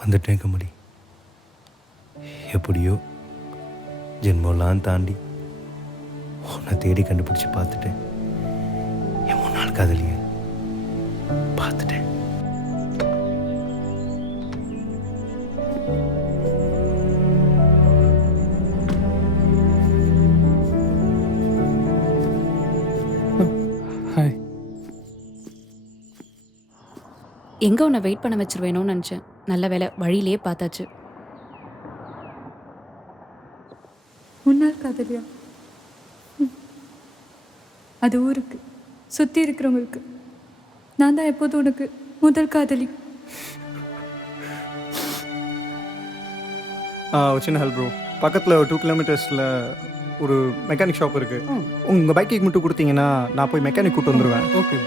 வந்துட்டேன் கமலி. எப்படியோ ஜென்மம்லாம் தாண்டி உன்னை தேடி கண்டுபிடிச்சி பார்த்துட்டேன். என் முன்னாள் காதலிய பார்த்துட்டேன். ஹாய். எங்கே உன்னை வெயிட் பண்ண வச்சிருவேணும்னு நினச்சேன். நல்ல வேலை, வழியிலேயே பார்த்தாச்சு. முன்னாள் காதலியா? அது ஊருக்கு சுற்றி இருக்கிறவங்களுக்கு. நான் தான் எப்போதும் உனக்கு முதல் காதலி. ஒரு சின்ன ஹெல்ப் ப்ரோ. பக்கத்தில் ஒரு 2 கிலோமீட்டர்ஸில் ஒரு மெக்கானிக் ஷாப் இருக்குது. உங்கள் பைக்கு மட்டும் கொடுத்தீங்கன்னா நான் போய் மெக்கானிக் கூப்பிட்டு வந்துடுவேன். ஓகே.